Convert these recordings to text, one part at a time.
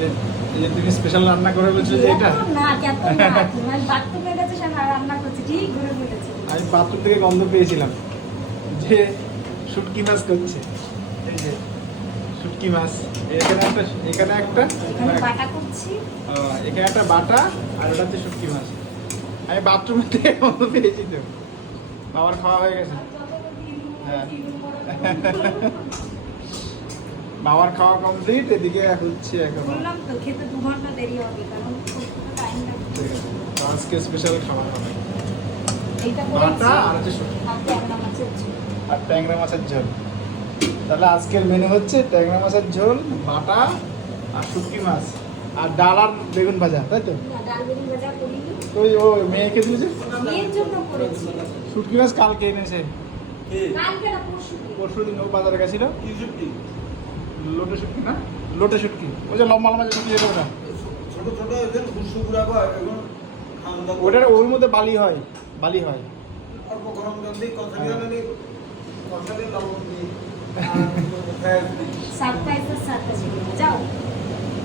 এই- যে তুমি স্পেশাল রান্না করে বলছো যে এটা? না এত না তোমার বাথরুমে গেছে সে রান্না করছে ঠিক ঘুরে বলেছে আমি বাথরুম থেকে গন্ধ পেয়েছিলাম যে শুটকি মাছ করছে এই যে শুটকি মাছ। এখানে একটা এখানে একটা বাটা করছি। এখানে একটা বাটা আর ওটা হচ্ছে শুটকি মাছ। আমি বাথরুম থেকে গন্ধ পেয়েছি তো। বাবার খাওয়া হয়ে গেছে। হ্যাঁ। বাবার খাওয়া কমপ্লিট এদিকে হচ্ছে এখন বললাম তো খেতে দু ঘণ্টা দেরি হবে কারণ টাইম লাগবে ঠিক আছে আজকে স্পেশাল খাবার হবে। এইটা বাটা আর হচ্ছে আর ট্যাংরা মাছের ঝোল। আর ট্যাংরা মাছের ঝোল। তাহলে আজকের মেনু হচ্ছে ট্যাংরা মাছের ঝোল বাটা আর শুটকি মাছ। আর ডাল আর বেগুন ভাজা তাই তো? না, ডাল বেগুন ভাজা করিনি। তো ওই ও মেয়েকে দিয়েছে? মেয়ের জন্য করেছি। শুটকি মাছ কালকে এনেছে। কালকে না পরশু দিন। পরশু দিন ও বাজারে গেছিল? লোটে শুটকি না? লোটে শুটকি। ওই যে লম্বা লম্বা যেটা ওটা। ছোট ছোট এদের গুসু ওটার ওর মধ্যে বালি হয় বালি হয়। অল্প গরম জল ছিল যাও।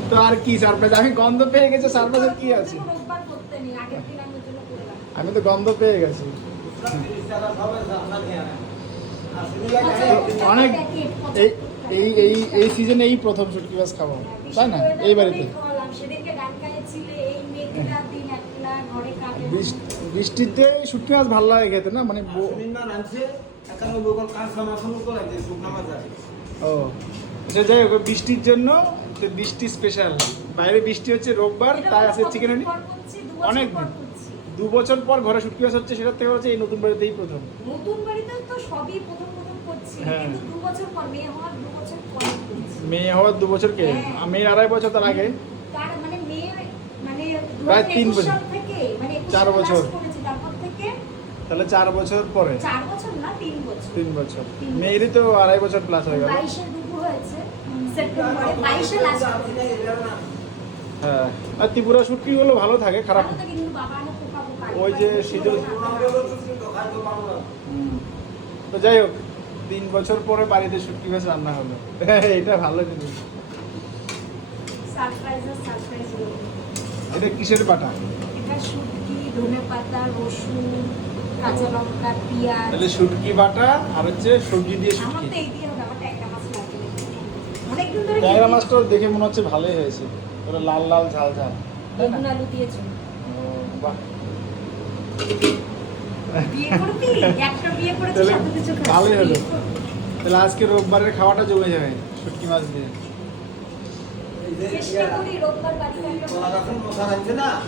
তো আর কি সারপ্রাইজ? আমি গন্ধ পেয়ে গেছে সারপ্রাইজের কি আছে? আমি তো গন্ধ পেয়ে গেছি। আচ্ছা, অনেক এই এই এই এই সিজনে এই প্রথম শুটকি মাছ খাব। তাই না? এই বাড়িতে। বৃষ্টিতে শুটকি মাছ ভালো লাগে খেতে না? মানে ও। সে যাই হোক বৃষ্টির জন্য বৃষ্টি স্পেশাল বাইরে বৃষ্টি হচ্ছে রোববার তাই আছে চিকেন অনেক দু বছর পর ঘরে শুটকি মাছ হচ্ছে সেটার থেকে হচ্ছে এই নতুন বাড়িতেই প্রথম। নতুন বাড়িতে তো সবই প্রথম প্রথম করছি হ্যাঁ। দু বছর পর মেয়ে হওয়ার দু বছর পর মেয়ে হওয়ার দু বছর কে? হ্যাঁ। মেয়ের আড়াই বছর তার আগে? তার মানে মেয়ে মানে প্রায় তিন বছর। থেকে মানে চার বছর। তারপর থেকে তাহলে চার বছর পরে। চার বছর না তিন বছর। তিন বছর। মেয়েরই তো আড়াই বছর প্লাস হয়ে গেল। বাইশে দুটো হয়েছে সেপ্টেম্বরে বাইশে লাস্ট হ্যাঁ। আর ত্রিপুরা শুটকি গুলো ভালো থাকে খারাপ ওই যে শীতল- তো যাই হোক তিন বছর পরে বাড়িতে শুটকি মাছ রান্না হলো। এটা ভালো জিনিস। এটা কিসের বাটা এটা শুটকি ধনে পাতা রসুন কাঁচা লঙ্কা পেঁয়াজ। তাহলে শুটকি বাটা আর হচ্ছে সবজি দিয়ে আমার শুটকি তো এই দিয়ে আমার ট্যাংরা মাছ লাগবে। অনেকদিন ধরে ট্যাংরা মাছটা দেখে মনে হচ্ছে ভালোই হয়েছে। লাল লাল ঝাল ঝাল বেগুন আলু দিয়েছ। বাহ। ভালোই হলো। তাহলে আজকে রোববারের খাওয়াটা জমে যাবে শুটকি মাছ দিয়ে।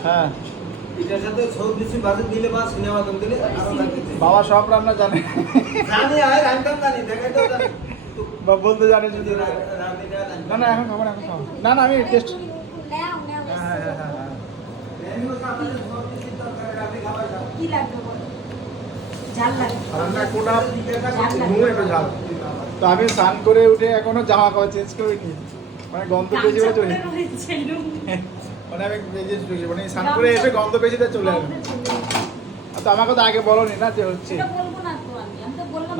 হ্যাঁ। বাবা সব রান্না জানে। বলতে জানে যদি। না না এখন খাব না এখন খাব। না না আমি টেস্ট নাও, নাও, হ্যাঁ হ্যাঁ হ্যাঁ হ্যাঁ। তো আমি স্নান করে উঠে এখনও জামা কাপড় চেঞ্জ করিনি মানে গন্ধ পেয়েছি বলে চলে। মানে আমি মানে স্নান করে এসে গন্ধ পেয়েছি চলে গেছে। তো আমাকে তো আগে বলনি না যে হচ্ছে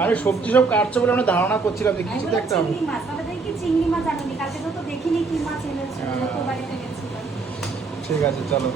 আমি। সবজি সব কাটছো বলে আমরা ধারণা করছিলাম যে কিছু হবে মাছ। তাহলে দেখি চিংড়ি মাছ আনুনি। কালকে তো তো দেখিনি কি মাছ এনেছে। হ্যাঁ। ঠিক আছে চলো